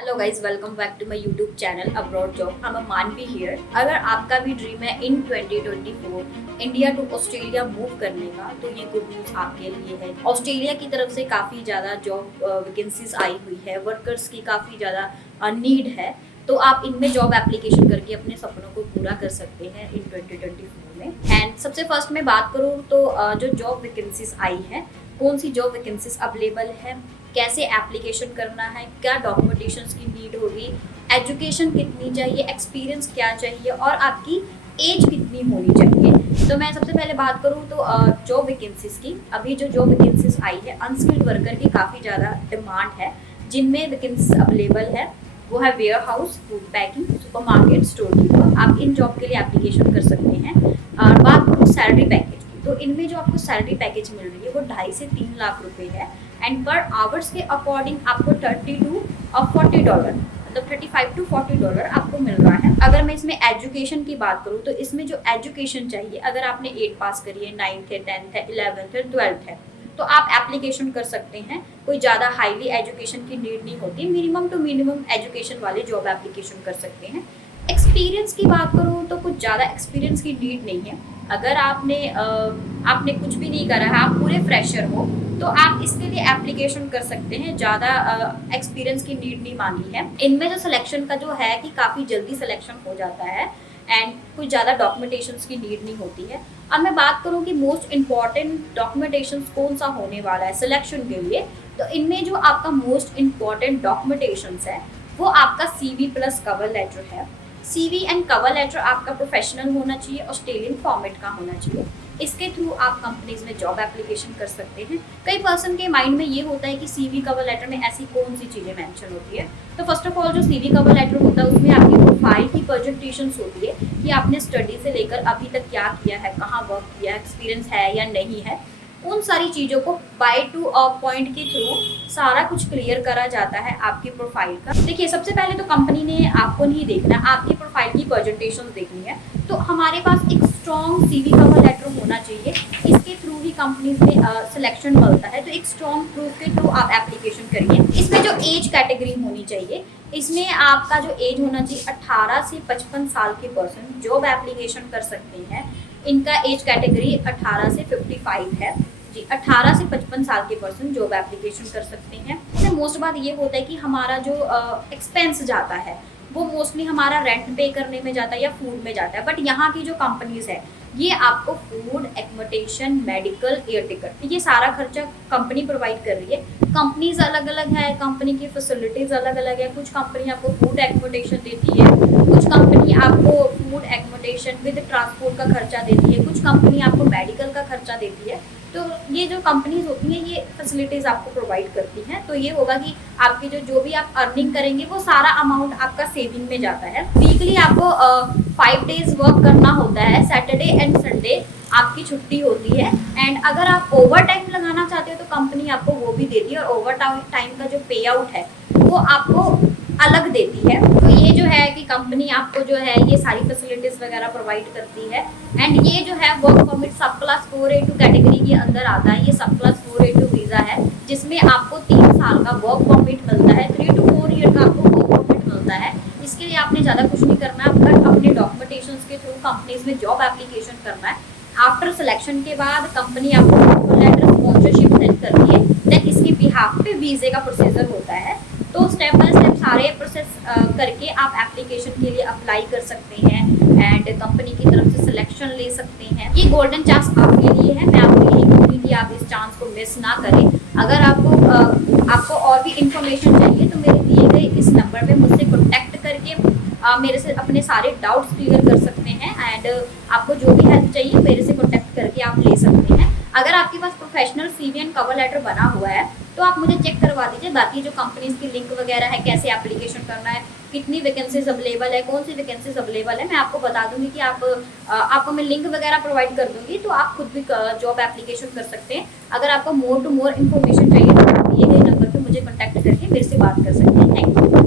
Hello guys, welcome back to my YouTube channel abroad job. I am Manavi here. अगर आपका भी dream है in 2024 India to Australia move करने का, तो ये गुड न्यूज़ आपके लिए है। ऑस्ट्रेलिया की तरफ से काफ़ी ज़्यादा जॉब वैकेंसीज आई हुई है, वर्कर्स की काफ़ी ज़्यादा नीड है। तो आप इनमें जॉब एप्लीकेशन करके अपने सपनों को पूरा कर सकते हैं इन 2024 में। एंड सबसे फर्स्ट मैं बात करूँ तो जो जॉब वैकेंसीज आई है, कौन सी जॉब वैकेंसीज अवेलेबल है, कैसे एप्लीकेशन करना है, क्या डॉक्यूमेंटेशंस की नीड होगी, एजुकेशन कितनी चाहिए, एक्सपीरियंस क्या चाहिए और आपकी एज कितनी होनी चाहिए। तो मैं सबसे पहले बात करूँ तो जॉब वैकेंसीज की। अभी जो जॉब वैकेंसीज आई है, अनस्किल्ड वर्कर की काफ़ी ज़्यादा डिमांड है। जिनमें वैकेंसीज अवेलेबल है वो है warehouse, food packing, supermarket, store keeper. आप इन जॉब के लिए एप्लीकेशन कर सकते हैं। बात करूँ सैलरी पैकेज की, तो इनमें जो आपको सैलरी पैकेज मिल रही है वो 2.5 से 3 लाख रुपए है। एंड पर आवर्स के अकॉर्डिंग आपको $30 to $40, मतलब $35 to $40 आपको मिल रहा है। अगर मैं इसमें एजुकेशन की बात करूँ तो इसमें जो एजुकेशन चाहिए, अगर आपने 8 पास करी है, 9th है, 10th है, 11th है, 12th है, तो आप एप्लीकेशन कर सकते हैं। कोई ज़्यादा हाईली एजुकेशन की नीड नहीं होती, मिनिमम टू मिनिमम एजुकेशन वाले जॉब एप्लीकेशन कर सकते हैं। एक्सपीरियंस की बात करूँ तो कुछ ज़्यादा एक्सपीरियंस की नीड नहीं है। अगर आपने कुछ भी नहीं करा है, आप पूरे फ्रेशर हो, तो आप इसके लिए एप्लीकेशन कर सकते हैं। ज़्यादा एक्सपीरियंस की नीड नहीं मांगी है। इनमें जो सिलेक्शन का जो है कि काफ़ी जल्दी सिलेक्शन हो जाता है एंड कुछ ज़्यादा डॉक्यूमेंटेशंस की नीड नहीं होती है। अब मैं बात करूँ कि मोस्ट इम्पॉर्टेंट डॉक्यूमेंटेशंस कौन सा होने वाला है सिलेक्शन के लिए, तो इनमें जो आपका मोस्ट इम्पॉर्टेंट डॉक्यूमेंटेशंस है वो आपका CV प्लस कवर लेटर है। CV एंड कवर लेटर आपका प्रोफेशनल होना चाहिए, ऑस्ट्रेलियन फॉर्मेट का होना चाहिए। इसके थ्रू आप कंपनीज में जॉब एप्लीकेशन कर सकते हैं। कई पर्सन के माइंड में ये होता है कि CV कवर लेटर में ऐसी कौन सी चीज़ें मेंशन होती है। तो फर्स्ट ऑफ ऑल जो CV कवर लेटर होता है उसमें आपकी प्रोफाइल की प्रेजेंटेशंस होती है कि आपने स्टडी से लेकर अभी तक क्या किया है, कहाँ वर्क किया है, एक्सपीरियंस है या नहीं है। उन सारी चीज़ों को बाय टू पॉइंट के थ्रू सारा कुछ क्लियर करा जाता है आपकी प्रोफाइल का। देखिए, सबसे पहले तो कंपनी ने आपको नहीं देखना, आपकी प्रोफाइल की प्रेजेंटेशन देखनी है। तो हमारे पास एक स्ट्रॉन्ग CV कवर लेटर होना चाहिए। इसके थ्रू ही कंपनीज में सिलेक्शन मिलता है। तो एक स्ट्रॉन्ग प्रूफ के थ्रू आप एप्लीकेशन करिए। इसमें जो एज कैटेगरी होनी चाहिए, इसमें आपका जो एज होना चाहिए 18 से 55 साल के पर्सन जॉब एप्लीकेशन कर सकते हैं। इनका एज कैटेगरी 18 से 55 है जी। 18 से 55 साल के पर्सन जॉब एप्लीकेशन कर सकते हैं। इससे मोस्ट बात ये होता है कि हमारा जो एक्सपेंस जाता है वो मोस्टली हमारा रेंट पे करने में जाता है या फूड में जाता है। बट यहाँ की जो कंपनीज है ये आपको food, accommodation, medical, air ticket, ये सारा खर्चा कंपनी प्रोवाइड कर रही है। कंपनीज अलग अलग है, कंपनी की फैसिलिटीज़ अलग अलग है। कुछ कंपनी आपको फूड एकोमोडेशन देती है, कुछ कंपनी आपको फूड एकोमोडेशन विद ट्रांसपोर्ट का खर्चा देती है, कुछ कंपनी आपको मेडिकल का खर्चा देती है। तो ये जो कंपनीज होती हैं ये फैसिलिटीज़ आपको प्रोवाइड करती हैं। तो ये होगा कि आपकी जो भी आप अर्निंग करेंगे वो सारा अमाउंट आपका सेविंग में जाता है। वीकली आपको 5 डेज वर्क करना होता है। सैटरडे एंड संडे आपकी छुट्टी होती है। एंड अगर आप ओवर टाइम लगाना चाहते हो तो कंपनी आपको वो भी देती है, और ओवर टाइम का जो पे आउट है वो आपको अलग देती है। तो ये जो है कि कंपनी आपको जो है ये सारी फैसिलिटीज़ वगैरह प्रोवाइड करती है। एंड ये जो है वर्क परमिट सब क्लास 4A2 कैटेगरी के अंदर आता है। ये सब क्लास 4A2 वीज़ा है जिसमें आपको 3 साल का वर्क परमिट मिलता है, 3 to 4 ईयर का आपको वर्क परमिट मिलता है। इसके लिए आपने ज़्यादा कुछ नहीं करना है, बट अपने डॉक्यूमेंटेशंस के थ्रू कंपनीज में जॉब एप्लीकेशन करना है। आफ्टर सिलेक्शन के बाद कंपनी आपको ऑफर लेटर, स्पॉन्सरशिप सेंड करती है। देन इसके बिहाफ पे वीज़े का प्रोसीजर होता है। तो स्टेप बाय स्टेप सारे प्रोसेस करके आप एप्लीकेशन के लिए अप्लाई कर सकते हैं एंड कंपनी की तरफ से सिलेक्शन ले सकते हैं। ये गोल्डन चांस आपके लिए है। मैं आपको यही कहूँगी कि आप इस चांस को मिस ना करें। अगर आपको और भी इंफॉर्मेशन चाहिए तो मेरे दिए गए इस नंबर पे मुझसे कॉन्टैक्ट करके मेरे से अपने सारे डाउट्स क्लियर कर सकते हैं। एंड आपको जो भी हेल्प चाहिए मेरे से कॉन्टैक्ट करके आप ले सकते हैं। अगर आपके पास professional CV and cover letter बना हुआ है तो आप मुझे चेक करवा दीजिए। बाकी जो कंपनीज की लिंक वगैरह है, कैसे एप्लीकेशन करना है, कितनी वैकेंसीज अवेलेबल है, कौन सी वैकेंसीज अवेलेबल है, मैं आपको बता दूंगी कि आपको मैं लिंक वगैरह प्रोवाइड कर दूंगी। तो आप खुद भी जॉब एप्लीकेशन कर सकते हैं। अगर आपको मोर टू मोर इन्फॉर्मेशन चाहिए तो दिए गए नंबर पर मुझे कॉन्टैक्ट करके मेरे से बात कर सकते हैं। Thank you.